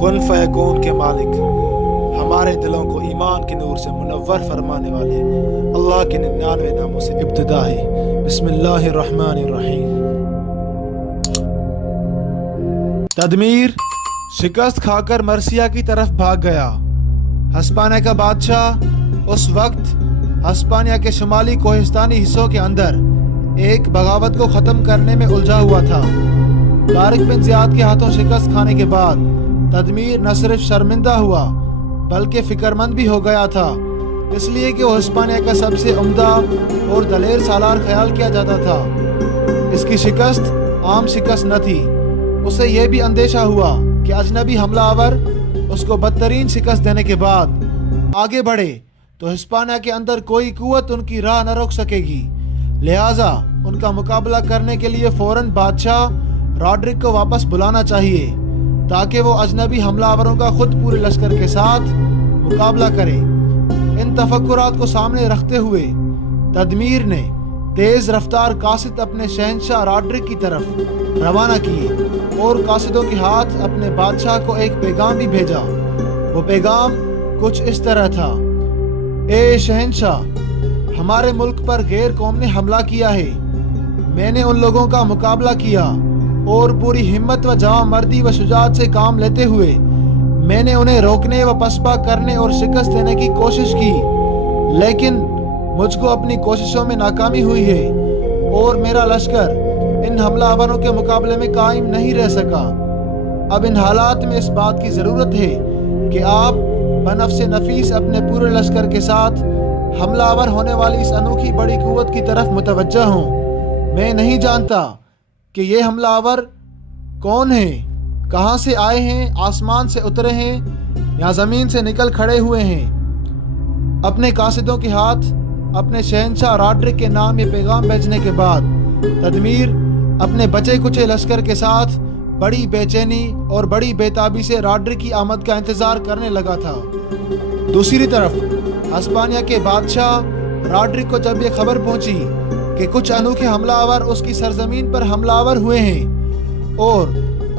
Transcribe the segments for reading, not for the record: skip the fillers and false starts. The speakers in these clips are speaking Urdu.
کن فیکون کے مالک، ہمارے دلوں کو ایمان کے نور سے منور فرمانے والے اللہ کے 99 ناموں سے ابتدا ہے۔ بسم اللہ الرحمن الرحیم۔ تدمیر شکست کھا کر مرثیہ کی طرف بھاگ گیا۔ ہسپانیہ کا بادشاہ اس وقت ہسپانیہ کے شمالی کوہستانی حصوں کے اندر ایک بغاوت کو ختم کرنے میں الجھا ہوا تھا۔ طارق بن زیاد کے ہاتھوں شکست کھانے کے بعد تدمیر نہ صرف شرمندہ ہوا بلکہ فکرمند بھی ہو گیا تھا، اس لیے کہ وہ ہسپانیہ کا سب سے عمدہ اور دلیر سالار خیال کیا جاتا تھا۔ اس کی شکست عام شکست نہ تھی، اسے یہ بھی اندیشہ ہوا کہ اجنبی حملہ آور اس کو بدترین شکست دینے کے بعد آگے بڑھے تو ہسپانیہ کے اندر کوئی قوت ان کی راہ نہ روک سکے گی، لہٰذا ان کا مقابلہ کرنے کے لیے فوراً بادشاہ راڈرک کو واپس بلانا چاہیے تاکہ وہ اجنبی حملہ آوروں کا خود پورے لشکر کے ساتھ مقابلہ کرے۔ ان تفکرات کو سامنے رکھتے ہوئے تدمیر نے تیز رفتار قاصد اپنے شہنشاہ راڈرک کی طرف روانہ کیے اور قاصدوں کے ہاتھ اپنے بادشاہ کو ایک پیغام بھی بھیجا۔ وہ پیغام کچھ اس طرح تھا: اے شہنشاہ، ہمارے ملک پر غیر قوم نے حملہ کیا ہے۔ میں نے ان لوگوں کا مقابلہ کیا اور پوری ہمت و جواں مردی و شجاعت سے کام لیتے ہوئے میں نے انہیں روکنے و پسپا کرنے اور شکست دینے کی کوشش کی، لیکن مجھ کو اپنی کوششوں میں ناکامی ہوئی ہے اور میرا لشکر ان حملہ آوروں کے مقابلے میں قائم نہیں رہ سکا۔ اب ان حالات میں اس بات کی ضرورت ہے کہ آپ بنفس نفیس اپنے پورے لشکر کے ساتھ حملہ آور ہونے والی اس انوکھی بڑی قوت کی طرف متوجہ ہوں۔ میں نہیں جانتا کہ یہ حملہ آور کون ہیں، کہاں سے آئے ہیں، آسمان سے اترے ہیں یا زمین سے نکل کھڑے ہوئے ہیں۔ اپنے قاصدوں کے ہاتھ اپنے شہنشاہ راڈرک کے نام یہ پیغام بھیجنے کے بعد تدمیر اپنے بچے کچے لشکر کے ساتھ بڑی بے چینی اور بڑی بےتابی سے راڈرک کی آمد کا انتظار کرنے لگا تھا۔ دوسری طرف ہسپانیہ کے بادشاہ راڈرک کو جب یہ خبر پہنچی کہ کچھ انوکھے حملہ آور اس کی سرزمین پر حملہ آور ہوئے ہیں اور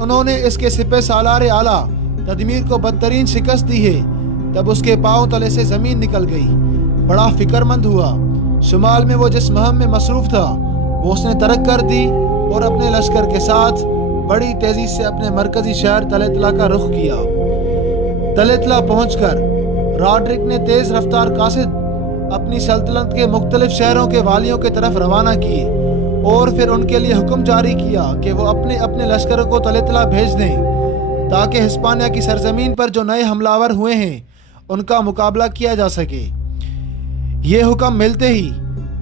انہوں نے اس کے سپہ سالار اعلیٰ تدمیر کو بدترین شکست دی ہے، تب اس کے پاؤں تلے سے زمین نکل گئی۔ بڑا فکر مند ہوا۔ شمال میں وہ جس مہم میں مصروف تھا وہ اس نے ترک کر دی اور اپنے لشکر کے ساتھ بڑی تیزی سے اپنے مرکزی شہر تلیتلا کا رخ کیا۔ تلیتلا پہنچ کر راڈرک نے تیز رفتار قاصد اپنی سلطنت کے مختلف شہروں کے والیوں کی طرف روانہ کیے اور پھر ان کے لیے حکم جاری کیا کہ وہ اپنے اپنے لشکر کو تلیتلا بھیج دیں تاکہ ہسپانیہ کی سرزمین پر جو نئے حملہ آور ہوئے ہیں ان کا مقابلہ کیا جا سکے۔ یہ حکم ملتے ہی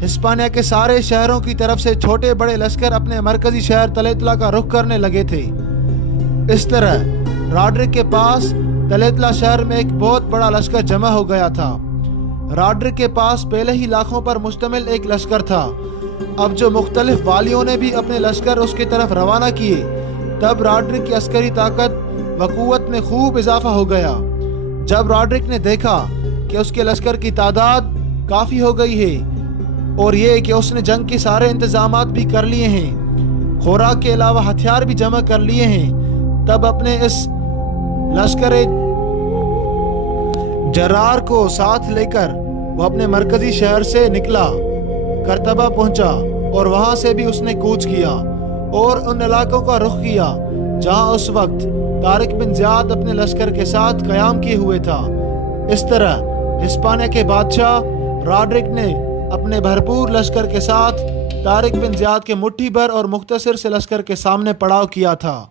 ہسپانیہ کے سارے شہروں کی طرف سے چھوٹے بڑے لشکر اپنے مرکزی شہر تلیتلا کا رخ کرنے لگے تھے۔ اس طرح راڈرک کے پاس تلیتلا شہر میں ایک بہت بڑا لشکر جمع ہو گیا تھا۔ راڈرک کے پاس پہلے ہی لاکھوں پر مشتمل ایک لشکر تھا۔ اب جو مختلف والیوں نے بھی اپنے لشکر اس کی طرف روانہ کیے، تب راڈرک کی عسکری طاقت و قوت میں خوب اضافہ ہو گیا۔ جب راڈرک نے دیکھا کہ اس کے لشکر کی تعداد کافی ہو گئی ہے اور یہ کہ اس نے جنگ کے سارے انتظامات بھی کر لیے ہیں، خوراک کے علاوہ ہتھیار بھی جمع کر لیے ہیں، تب اپنے اس لشکر جرار کو ساتھ لے کر وہ اپنے مرکزی شہر سے نکلا، کرتبہ پہنچا اور وہاں سے بھی اس نے کوچ کیا اور ان علاقوں کا رخ کیا جہاں اس وقت طارق بن زیاد اپنے لشکر کے ساتھ قیام کیے ہوئے تھا۔ اس طرح ہسپانیہ کے بادشاہ راڈرک نے اپنے بھرپور لشکر کے ساتھ طارق بن زیاد کے مٹھی بھر اور مختصر سے لشکر کے سامنے پڑاؤ کیا تھا۔